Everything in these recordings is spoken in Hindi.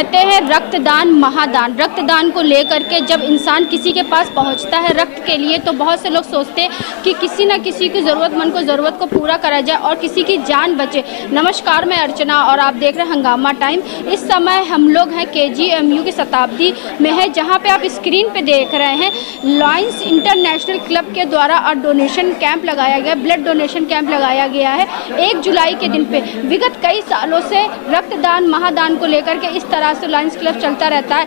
कहते हैं रक्तदान महादान। रक्तदान को लेकर के जब इंसान किसी के पास पहुंचता है रक्त के लिए, तो बहुत से लोग सोचते हैं कि किसी न किसी की ज़रूरतमंद को ज़रूरत को पूरा करा जाए और किसी की जान बचे। नमस्कार, मैं अर्चना और आप देख रहे हैं हंगामा टाइम। इस समय हम लोग हैं KGMU की शताब्दी में है, जहां पे आप स्क्रीन पे देख रहे हैं लायंस इंटरनेशनल क्लब के द्वारा और डोनेशन कैंप लगाया गया, ब्लड डोनेशन कैंप लगाया गया है 1 जुलाई के दिन पे। विगत कई सालों से रक्तदान महादान को लेकर के इस तरह से लायंस क्लब चलता रहता है।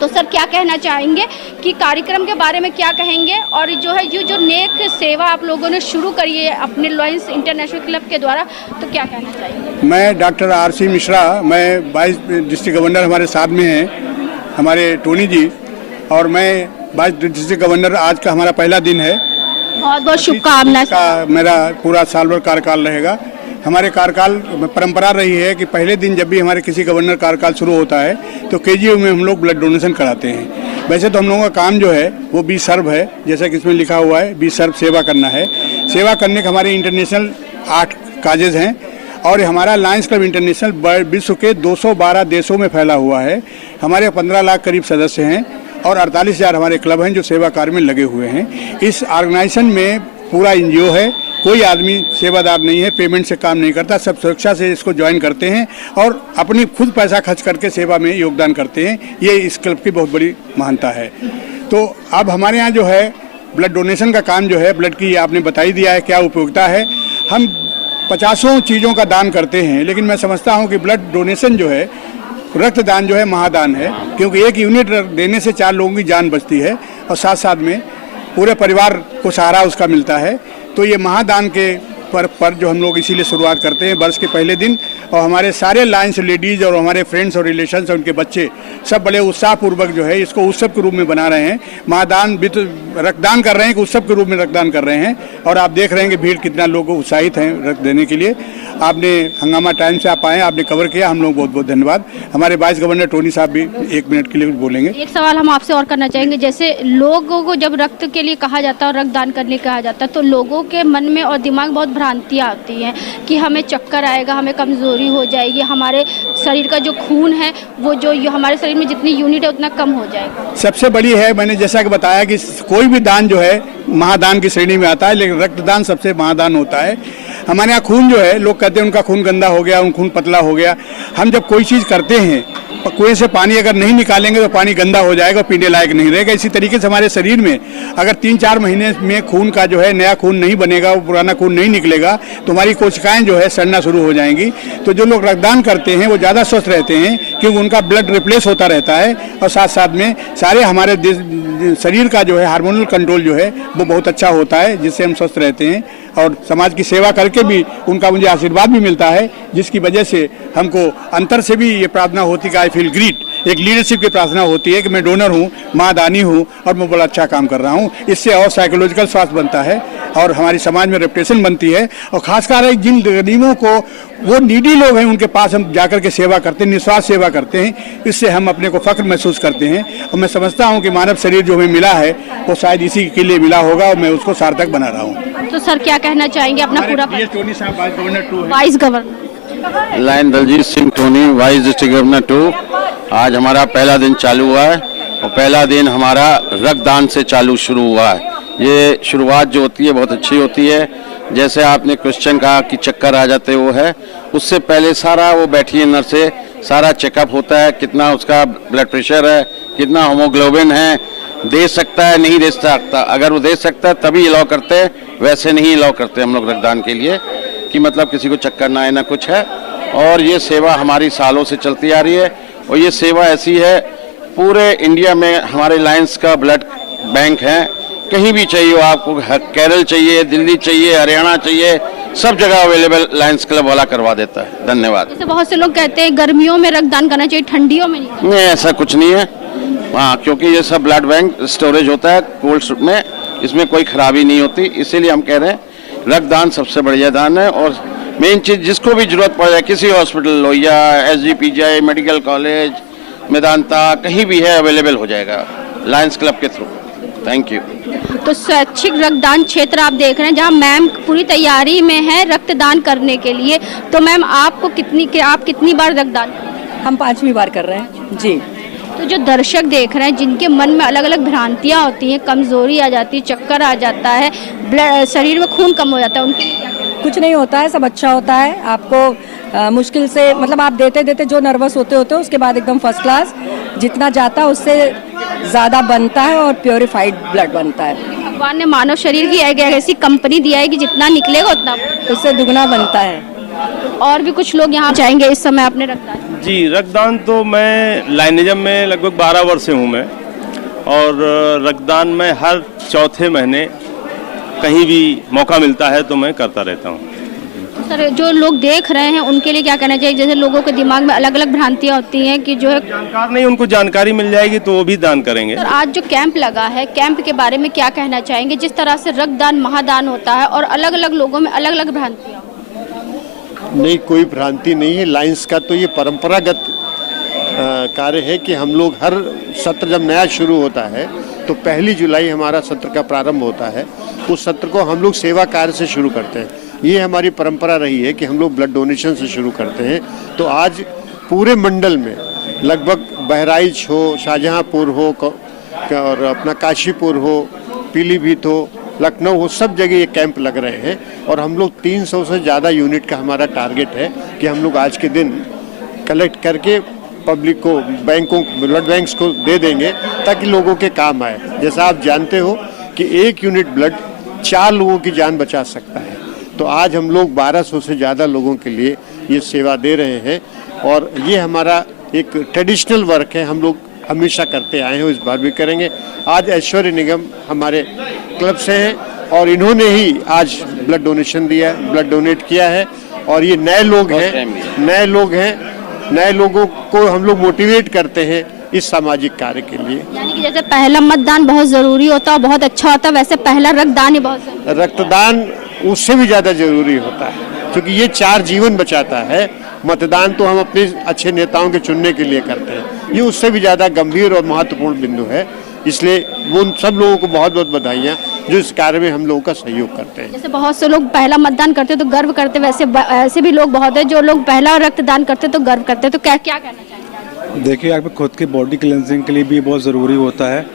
तो सर क्या कहना चाहेंगे कि कार्यक्रम के बारे में क्या कहेंगे, और जो है ये जो नेक सेवा आप लोगों ने शुरू करी है अपने लायंस इंटरनेशनल क्लब के द्वारा, तो क्या कहना चाहेंगे? मैं डॉक्टर RC मिश्रा, मैं 22 डिस्ट्रिक्ट गवर्नर हमारे साथ में हैं हमारे टोनी जी, और मैं 22 डिस्ट्रिक्ट गवर्नर। आज का हमारा पहला दिन है। बहुत बहुत शुभकामनाएं। का मेरा पूरा साल भर कार्यकाल रहेगा। हमारे कार्यकाल परंपरा रही है कि पहले दिन जब भी हमारे किसी गवर्नर कार्यकाल शुरू होता है तो KGMU में हम लोग ब्लड डोनेशन कराते हैं। वैसे तो हम लोगों का काम जो है वो बी सर्व है, जैसा कि इसमें लिखा हुआ है बी सर्व, सेवा करना है। सेवा करने के हमारे इंटरनेशनल 8 काजेज हैं और हमारा लायंस क्लब इंटरनेशनल विश्व के 212 देशों में फैला हुआ है। हमारे 15 लाख करीब सदस्य हैं और 48,000 हमारे क्लब हैं जो सेवा कार्य में लगे हुए हैं। इस ऑर्गेनाइजेशन में पूरा NGO है, कोई आदमी सेवादार नहीं है, पेमेंट से काम नहीं करता, सब स्वेच्छा से इसको ज्वाइन करते हैं और अपनी खुद पैसा खर्च करके सेवा में योगदान करते हैं। ये इस क्लब की बहुत बड़ी महानता है। तो अब हमारे यहाँ जो है ब्लड डोनेशन का काम जो है, ब्लड की आपने बता ही दिया है क्या उपयोगिता है। हम 50 चीज़ों का दान करते हैं, लेकिन मैं समझता हूँ कि ब्लड डोनेशन जो है, रक्तदान जो है महादान है, क्योंकि 1 यूनिट देने से 4 लोगों की जान बचती है और साथ साथ में पूरे परिवार को सहारा उसका मिलता है। तो ये महादान के पर जो हम लोग इसीलिए शुरुआत करते हैं वर्ष के पहले दिन, और हमारे सारे लायंस लेडीज़ और हमारे फ्रेंड्स और रिलेशंस और उनके बच्चे सब बड़े उत्साहपूर्वक जो है इसको उत्सव के रूप में बना रहे हैं। महादान भी तो रक्तदान कर रहे हैं कि उत्सव के रूप में रक्तदान कर रहे हैं, और आप देख रहे हैं कि भीड़ कितना लोग उत्साहित हैं रक्त देने के लिए। आपने हंगामा टाइम से आप आए, आपने कवर किया, हम लोग बहुत बहुत धन्यवाद। हमारे वाइस गवर्नर टोनी साहब भी 1 मिनट के लिए बोलेंगे। एक सवाल हम आपसे और करना चाहेंगे, जैसे लोगों को जब रक्त के लिए कहा जाता है और रक्तदान करने कहा जाता है तो लोगों के मन में और दिमाग में बहुत भ्रांतियाँ आती हैं कि हमें चक्कर आएगा, हमें कमज़ोरी हो जाएगी, हमारे शरीर का जो खून है वो जो हमारे शरीर में जितनी यूनिट है उतना कम हो जाएगा। सबसे बड़ी है, मैंने जैसा कि बताया कि कोई भी दान जो है महादान की श्रेणी में आता है, लेकिन रक्तदान सबसे महादान होता है। हमारे यहाँ खून जो है, लोग कहते हैं उनका खून गंदा हो गया, उनका खून पतला हो गया। हम जब कोई चीज़ करते हैं, कुएं से पानी अगर नहीं निकालेंगे तो पानी गंदा हो जाएगा और पीने लायक नहीं रहेगा। इसी तरीके से हमारे शरीर में अगर 3-4 महीने में खून का जो है नया खून नहीं बनेगा, वो पुराना खून नहीं निकलेगा, तो हमारी कोशिकाएं जो है सड़ना शुरू हो जाएंगी। तो जो लोग रक्तदान करते हैं वो ज़्यादा स्वस्थ रहते हैं, क्योंकि उनका ब्लड रिप्लेस होता रहता है, और साथ साथ में सारे हमारे शरीर का जो है हार्मोनल कंट्रोल जो है वो बहुत अच्छा होता है, जिससे हम स्वस्थ रहते हैं। और समाज की सेवा करके भी उनका मुझे आशीर्वाद भी मिलता है, जिसकी वजह से हमको अंतर से भी ये प्रार्थना होती है कि आई फील ग्रेट। एक लीडरशिप की प्रार्थना होती है कि मैं डोनर हूँ, महादानी हूँ और मैं बड़ा अच्छा काम कर रहा हूँ। इससे और साइकोलॉजिकल स्वास्थ्य बनता है और हमारी समाज में रेपुटेशन बनती है। और खासकर जिन गरीबों को, वो नीडी लोग हैं, उनके पास हम जाकर के सेवा करते हैं, निस्वार्थ सेवा करते हैं। इससे हम अपने को फख्र महसूस करते हैं और मैं समझता हूँ कि मानव शरीर जो हमें मिला है वो शायद इसी के लिए मिला होगा और मैं उसको सार्थक बना रहा हूँ। तो सर क्या कहना चाहेंगे अपना पूरा? टोनी साहब vice governor 2 vice governor lion Daljeet Singh Tony, vice district governor 2। आज हमारा पहला दिन चालू हुआ है और पहला दिन हमारा रक्तदान से चालू शुरू हुआ है। ये शुरुआत जो होती है बहुत अच्छी होती है। जैसे आपने क्वेश्चन कहा कि चक्कर आ जाते वो है, उससे पहले सारा वो बैठी नर्स से सारा चेकअप होता है, कितना उसका ब्लड प्रेशर है, कितना हीमोग्लोबिन है, दे सकता है नहीं दे सकता। अगर वो दे सकता है तभी अलाउ करते हैं, वैसे नहीं अलाउ करते हम लोग रक्तदान के लिए, कि मतलब किसी को चक्कर ना आए ना कुछ है। और ये सेवा हमारी सालों से चलती आ रही है और ये सेवा ऐसी है, पूरे इंडिया में हमारे लायंस का ब्लड बैंक है। कहीं भी चाहिए हो आपको, केरल चाहिए, दिल्ली चाहिए, हरियाणा चाहिए, सब जगह अवेलेबल लायंस क्लब वाला करवा देता है। धन्यवाद। जैसे बहुत से लोग कहते हैं गर्मियों में रक्तदान करना चाहिए, ठंडियों में नहीं, ऐसा कुछ नहीं है। हाँ, क्योंकि ये सब ब्लड बैंक स्टोरेज होता है कोल्ड में, इसमें कोई खराबी नहीं होती। इसीलिए हम कह रहे हैं रक्तदान सबसे बढ़िया दान है। और मेन चीज़, जिसको भी जरूरत पड़ जाए, किसी hospital Lohia, SGPGI, medical college, Medanta, कहीं भी है, अवेलेबल हो जाएगा लायंस क्लब के थ्रू। Thank you. तो स्वैच्छिक रक्तदान क्षेत्र आप देख रहे हैं, जहां मैम पूरी तैयारी में है रक्तदान करने के लिए। तो मैम आपको आप कितनी बार रक्तदान? हम 5वीं बार कर रहे हैं जी। तो जो दर्शक देख रहे हैं जिनके मन में अलग अलग भ्रांतियाँ होती हैं, कमज़ोरी आ जाती है, चक्कर आ जाता है, शरीर में खून कम हो जाता है, उनके लिए क्या कहना है? कुछ नहीं होता है, सब अच्छा होता है। आपको मुश्किल से मतलब आप देते देते जो नर्वस होते होते उसके बाद एकदम फर्स्ट क्लास जितना जाता है उससे ज़्यादा बनता है और प्योरीफाइड ब्लड बनता है। भगवान ने मानव शरीर की एक ऐसी कंपनी दिया है कि जितना निकलेगा उतना उससे दुगना बनता है। और भी कुछ लोग यहाँ जाएंगे इस समय आपने रक्तदान। जी, रक्तदान तो मैं लाइनिज्म में लगभग 12 वर्ष से हूँ मैं, और रक्तदान में हर चौथे महीने कहीं भी मौका मिलता है तो मैं करता रहता हूँ। सर, जो लोग देख रहे हैं उनके लिए क्या कहना चाहिए? जैसे लोगों के दिमाग में अलग अलग भ्रांतियाँ होती हैं कि जो है जानकार नहीं, उनको जानकारी मिल जाएगी तो वो भी दान करेंगे। सर, आज जो कैंप लगा है, कैंप के बारे में क्या कहना चाहेंगे? जिस तरह से रक्तदान महादान होता है और अलग अलग लोगों में अलग अलग भ्रांतियाँ। नहीं, कोई भ्रांति नहीं है। लायंस का तो ये परंपरागत कार्य है कि हम लोग हर सत्र जब नया शुरू होता है तो 1 जुलाई हमारा सत्र का प्रारंभ होता है। उस सत्र को हम लोग सेवा कार्य से शुरू करते हैं। ये हमारी परंपरा रही है कि हम लोग ब्लड डोनेशन से शुरू करते हैं। तो आज पूरे मंडल में लगभग बहराइच हो, शाहजहांपुर हो और अपना काशीपुर हो, पीलीभीत हो, लखनऊ हो, सब जगह ये कैंप लग रहे हैं। और हम लोग 300 से ज़्यादा यूनिट का हमारा टारगेट है कि हम लोग आज के दिन कलेक्ट करके पब्लिक को, बैंकों, ब्लड बैंक्स को दे देंगे ताकि लोगों के काम आए। जैसा आप जानते हो कि 1 यूनिट ब्लड 4 लोगों की जान बचा सकता है। तो आज हम लोग 1200 से ज़्यादा लोगों के लिए ये सेवा दे रहे हैं और ये हमारा एक ट्रेडिशनल वर्क है। हम लोग हमेशा करते आए हैं, इस बार भी करेंगे। आज ऐश्वर्य निगम हमारे क्लब से हैं और इन्होंने ही आज ब्लड डोनेशन दिया है, ब्लड डोनेट किया है। और ये नए लोग हैं, नए लोगों को हम लोग मोटिवेट करते हैं इस सामाजिक कार्य के लिए। यानी कि जैसे पहला मतदान बहुत ज़रूरी होता है, बहुत अच्छा होता है, वैसे पहला रक्तदान ही बहुत ज़रूरी है। रक्तदान उससे भी ज़्यादा जरूरी होता है क्योंकि ये 4 जीवन बचाता है। मतदान तो हम अपने अच्छे नेताओं के चुनने के लिए करते हैं, ये उससे भी ज़्यादा गंभीर और महत्वपूर्ण बिंदु है। इसलिए वो उन सब लोगों को बहुत बहुत बधाइयाँ जो इस कार्य में हम लोगों का सहयोग करते हैं। जैसे बहुत से लोग पहला मतदान करते तो गर्व करते, वैसे ऐसे भी लोग बहुत है जो लोग पहला रक्तदान करते तो गर्व करते। तो क्या क्या कहना चाहेंगे? देखिए, आप खुद की बॉडी क्लेंजिंग के लिए भी बहुत ज़रूरी होता है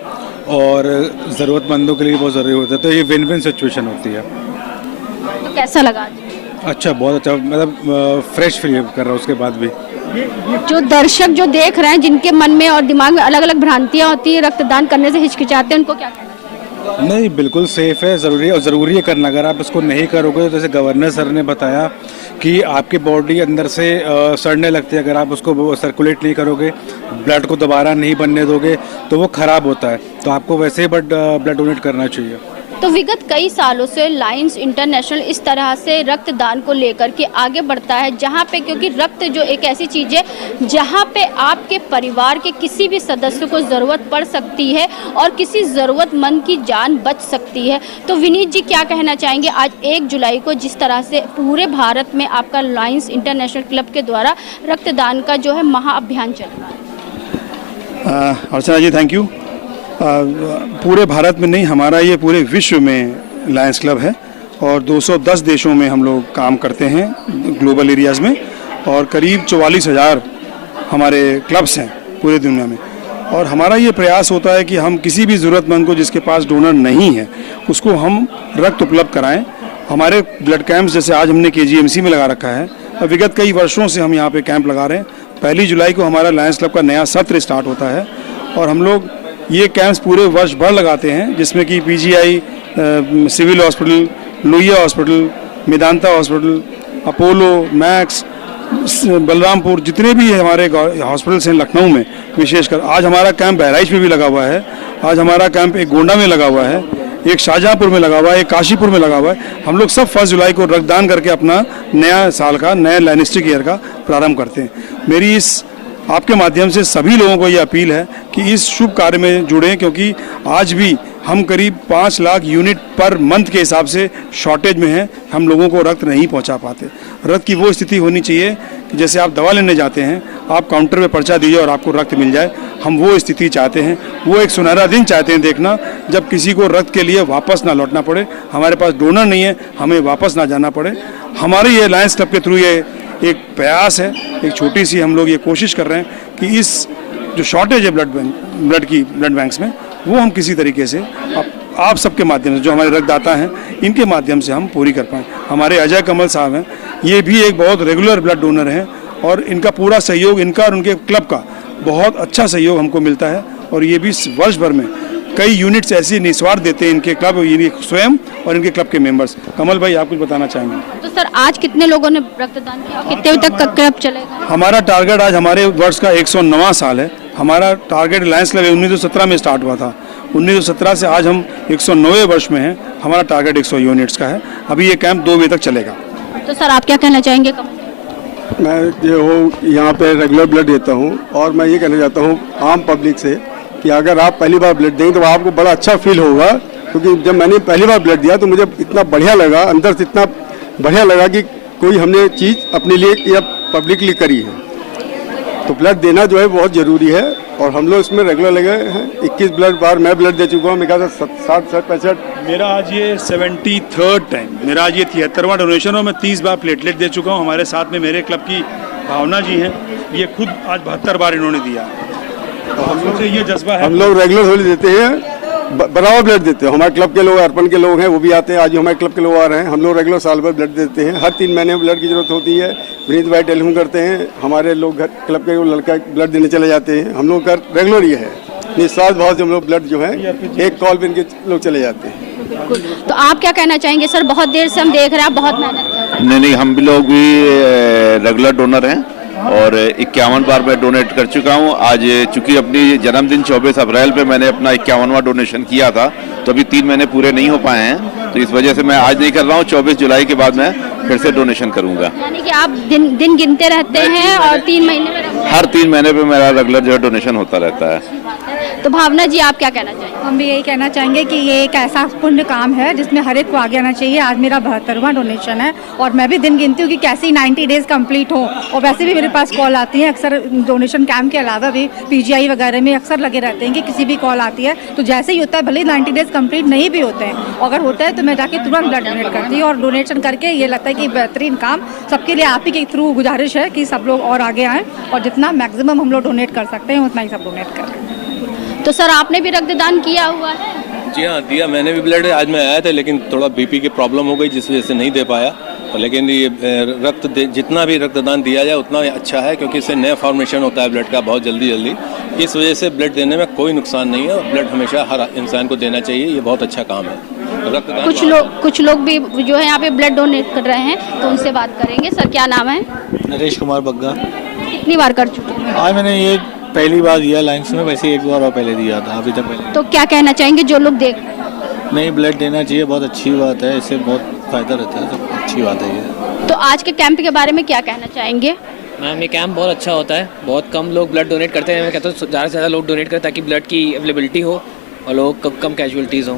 और ज़रूरतमंदों के लिए बहुत ज़रूरी होता है। तो ये विन विन सिचुएशन होती है। तो कैसा लगा? अच्छा, बहुत अच्छा, मतलब फ्रेश फील कर रहा हूँ उसके बाद भी। जो दर्शक जो देख रहे हैं जिनके मन में और दिमाग में अलग अलग भ्रांतियाँ होती है, रक्तदान करने से हिचकिचाते हैं, उनको क्या कहना चाहिए? नहीं, बिल्कुल सेफ है, ज़रूरी है और ज़रूरी है करना। अगर आप इसको नहीं करोगे तो जैसे गवर्नर सर ने बताया कि आपकी बॉडी अंदर से सड़ने लगती है। अगर आप उसको सर्कुलेट नहीं करोगे, ब्लड को दोबारा नहीं बनने दोगे तो वो ख़राब होता है। तो आपको वैसे ही ब्लड डोनेट करना चाहिए। तो विगत कई सालों से लायंस इंटरनेशनल इस तरह से रक्तदान को लेकर के आगे बढ़ता है, जहां पे क्योंकि रक्त जो एक ऐसी चीज़ है जहां पे आपके परिवार के किसी भी सदस्य को ज़रूरत पड़ सकती है और किसी ज़रूरतमंद की जान बच सकती है। तो विनीत जी क्या कहना चाहेंगे? आज 1 जुलाई को जिस तरह से पूरे भारत में आपका लायंस इंटरनेशनल क्लब के द्वारा रक्तदान का जो है महाअभियान चल रहा है। अर्चना जी, थैंक यू। पूरे भारत में नहीं, हमारा ये पूरे विश्व में लायंस क्लब है और 210 देशों में हम लोग काम करते हैं ग्लोबल एरियाज़ में, और करीब 44,000 हमारे क्लब्स हैं पूरे दुनिया में। और हमारा ये प्रयास होता है कि हम किसी भी ज़रूरतमंद को जिसके पास डोनर नहीं है उसको हम रक्त उपलब्ध कराएं। हमारे ब्लड कैंप्स जैसे आज हमने KGMC में लगा रखा है, विगत कई वर्षों से हम यहाँ पे कैंप लगा रहे हैं। 1 जुलाई को हमारा लायंस क्लब का नया सत्र स्टार्ट होता है और हम लोग ये कैंप्स पूरे वर्ष भर लगाते हैं, जिसमें कि PGI civil hospital, Lohia hospital, Medanta hospital, Apollo, Max, Balrampur, जितने भी हमारे हॉस्पिटल्स हैं लखनऊ में विशेषकर। आज हमारा कैंप बहराइच में भी लगा हुआ है, आज हमारा कैंप एक गोंडा में लगा हुआ है, एक शाहजहांपुर में लगा हुआ है, एक काशीपुर में लगा हुआ है। हम लोग सब 1 जुलाई को रक्तदान करके अपना नया साल का, नया लाइनिस्टिक ईयर का प्रारंभ करते हैं। मेरी इस आपके माध्यम से सभी लोगों को ये अपील है कि इस शुभ कार्य में जुड़ें, क्योंकि आज भी हम करीब 5 लाख यूनिट पर मंथ के हिसाब से शॉर्टेज में हैं। हम लोगों को रक्त नहीं पहुंचा पाते। रक्त की वो स्थिति होनी चाहिए कि जैसे आप दवा लेने जाते हैं, आप काउंटर पे पर्चा दीजिए और आपको रक्त मिल जाए। हम वो स्थिति चाहते हैं, वो एक सुनहरा दिन चाहते हैं देखना जब किसी को रक्त के लिए वापस ना लौटना पड़े। हमारे पास डोनर नहीं है, हमें वापस ना जाना पड़े। हमारे ये लायंस क्लब के थ्रू ये एक प्रयास है एक छोटी सी हम लोग ये कोशिश कर रहे हैं कि इस जो शॉर्टेज है ब्लड बैंक्स में, वो हम किसी तरीके से आप सबके माध्यम से, जो हमारे रक्तदाता हैं, इनके माध्यम से हम पूरी कर पाएँ। हमारे अजय कमल साहब हैं, ये भी एक बहुत रेगुलर ब्लड डोनर हैं और इनका पूरा सहयोग, इनका और उनके क्लब का बहुत अच्छा सहयोग हमको मिलता है। और ये भी वर्ष भर में कई यूनिट्स ऐसी निस्वार्थ देते हैं इनके क्लब, ये स्वयं और इनके क्लब के मेंबर्स। कमल भाई, आप कुछ बताना चाहेंगे? तो सर, आज कितने लोगों ने रक्तदान किया, कितने तक का क्लब चलेगा? हमारा टारगेट आज हमारे वर्ष का 109वां साल है। हमारा टारगेट लायंस क्लब 1917 में स्टार्ट हुआ था। 1917 से आज हम 109वें वर्ष में हैं। हमारा टारगेट 100 यूनिट्स का है। अभी ये कैंप 2 बजे तक चलेगा। तो सर, आप क्या कहना चाहेंगे? मैं जो यहाँ पे रेगुलर ब्लड देता हूँ और मैं ये कहना चाहता हूँ आम पब्लिक से कि अगर आप पहली बार ब्लड देंगे तो आपको बड़ा अच्छा फील होगा, क्योंकि जब मैंने पहली बार ब्लड दिया तो मुझे इतना बढ़िया लगा, अंदर से इतना बढ़िया लगा कि कोई हमने चीज़ अपने लिए या पब्लिकली करी है। तो ब्लड देना जो है बहुत ज़रूरी है और हम लोग इसमें रेगुलर लगे हैं। 21 बार मैं ब्लड दे चुका हूँ। मेरे ख्याल से 60-65 मेरा आज ये 73rd टाइम, मेरा आज ये 73वां डोनेशन हो। मैं 30 बार प्लेटलेट दे चुका हूँ। हमारे साथ में मेरे क्लब की भावना जी हैं, ये खुद आज 72 बार इन्होंने दिया। तो हम लोग से ये जज्बा है, हम लोग रेगुलर होली देते हैं, बराबर ब्लड देते हैं। हमारे क्लब के लोग, अर्पण के लोग हैं, वो भी आते हैं। आज हमारे क्लब के लोग आ रहे हैं। हम लोग रेगुलर साल भर ब्लड देते हैं। हर 3 महीने में ब्लड की जरूरत होती है। विनीत भाई टेलीफोन करते हैं, हमारे लोग क्लब के लड़का ब्लड देने चले जाते हैं। हम लोग का रेगुलर ये है, निस्वार्थ भाव से हम लोग ब्लड जो है एक कॉल पे इनके लोग चले जाते हैं। बिल्कुल। तो आप क्या कहना चाहेंगे सर? बहुत देर से हम देख रहे हैं, आप बहुत मेहनत कर रहे हैं। नहीं, हम भी लोग भी रेगुलर डोनर हैं और 51 बार मैं डोनेट कर चुका हूं। आज चूंकि अपनी जन्मदिन 24 अप्रैल पे मैंने अपना 51वां डोनेशन किया था, तो अभी 3 महीने पूरे नहीं हो पाए हैं, तो इस वजह से मैं आज नहीं कर रहा हूं। 24 जुलाई के बाद मैं फिर से डोनेशन करूंगा। यानी कि आप दिन गिनते रहते हैं और 3 महीने में हर 3 महीने पे मेरा रेगुलर जो है डोनेशन होता रहता है। तो भावना जी, आप क्या कहना चाहेंगे? हम भी यही कहना चाहेंगे कि ये एक ऐसा पुण्य काम है जिसमें हर एक को आगे आना चाहिए। आज मेरा 72वां डोनेशन है और मैं भी दिन गिनती हूँ कि कैसे 90 डेज कंप्लीट हो। और वैसे भी मेरे पास कॉल आती है अक्सर, डोनेशन कैंप के अलावा भी पीजीआई वगैरह में अक्सर लगे रहते हैं कि किसी भी कॉल आती है तो जैसे ही होता है, भले ही 90 डेज कंप्लीट नहीं भी होते हैं, अगर होता है तो मैं जाके तुरंत ब्लड डोनेट करती हूँ। और डोनेशन करके ये लगता है कि बेहतरीन काम सबके लिए। आप ही के थ्रू गुजारिश है कि सब लोग और आगे आएँ और जितना मैक्सिमम हम लोग डोनेट कर सकते हैं उतना ही सब डोनेट करें। तो सर, आपने भी रक्तदान किया हुआ है? जी हाँ, दिया मैंने भी ब्लड। आज मैं आया था लेकिन थोड़ा बीपी की प्रॉब्लम हो गई जिस वजह से नहीं दे पाया। लेकिन ये जितना भी रक्तदान दिया जाए उतना अच्छा है, क्योंकि इससे नया फॉर्मेशन होता है ब्लड का बहुत जल्दी। इस वजह से ब्लड देने में कोई नुकसान नहीं है। ब्लड हमेशा हर इंसान को देना चाहिए, ये बहुत अच्छा काम है रक्तदान। कुछ लोग भी जो है यहाँ पे ब्लड डोनेट कर रहे हैं, तो उनसे बात करेंगे। सर, क्या नाम है? नरेश कुमार बग्गा। कितनी बार कर चुके हैं? आज मैंने ये पहली बार दिया लाइन्स में, वैसे 1 बार और पहले दिया था, अभी तक पहले। तो क्या कहना चाहेंगे जो लोग देख रहे हैं? नहीं, ब्लड देना चाहिए, बहुत अच्छी बात है, इससे बहुत फायदा रहता है, तो अच्छी बात है ये। तो आज के कैंप के बारे में क्या कहना चाहेंगे? मैम, ये कैंप बहुत अच्छा होता है। बहुत कम लोग ब्लड डोनेट करते हैं। मैं कहता हूँ ज़्यादा से ज़्यादा लोग डोनेट करें ताकि ब्लड की अवेलेबिलिटी हो और लोग कम कैजुअलिटीज़ हों।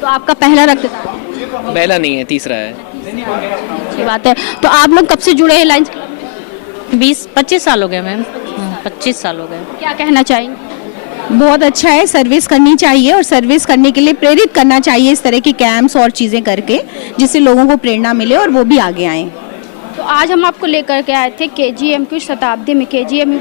तो आपका पहला रक्तदान? पहला नहीं है, तीसरा है। अच्छी बात है। तो आप लोग कब से जुड़े हैं लायंस क्लब में? 20-25 साल हो गए मैम। 25 साल हो गए। क्या कहना चाहेंगे? बहुत अच्छा है, सर्विस करनी चाहिए और सर्विस करने के लिए प्रेरित करना चाहिए इस तरह की कैंप्स और चीज़ें करके, जिससे लोगों को प्रेरणा मिले और वो भी आगे आएँ। तो आज हम आपको लेकर के आए थे KGMU की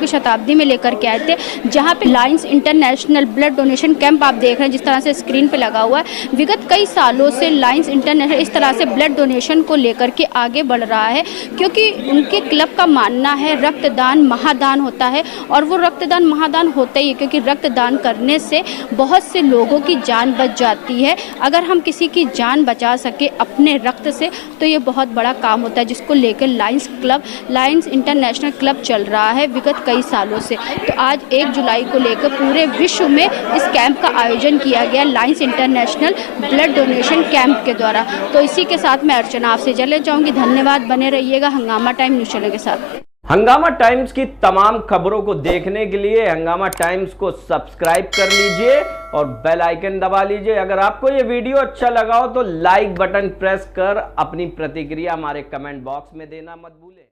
शताब्दी में लेकर के आए थे, जहां पे Lions international blood donation camp आप देख रहे हैं जिस तरह से स्क्रीन पे लगा हुआ है। विगत कई सालों से लायंस इंटरनेशनल इस तरह से ब्लड डोनेशन को लेकर के आगे बढ़ रहा है, क्योंकि उनके क्लब का मानना है रक्तदान महादान होता है। और वो रक्तदान महादान होता ही है क्योंकि रक्तदान करने से बहुत से लोगों की जान बच जाती है। अगर हम किसी की जान बचा सके अपने रक्त से तो ये बहुत बड़ा काम होता है, जिसको लेकर लायंस इंटरनेशनल क्लब चल रहा है विगत कई सालों से। तो आज 1 जुलाई को लेकर पूरे विश्व में इस कैंप का आयोजन किया गया Lions international blood donation camp के द्वारा। तो इसी के साथ मैं अर्चना आपसे चले जाऊंगी। धन्यवाद, बने रहिएगा हंगामा टाइम न्यूज़ चैनल के साथ। हंगामा टाइम्स की तमाम खबरों को देखने के लिए हंगामा टाइम्स को सब्सक्राइब कर लीजिए और बेल आइकन दबा लीजिए। अगर आपको ये वीडियो अच्छा लगा हो तो लाइक बटन प्रेस कर अपनी प्रतिक्रिया हमारे कमेंट बॉक्स में देना मत भूलें।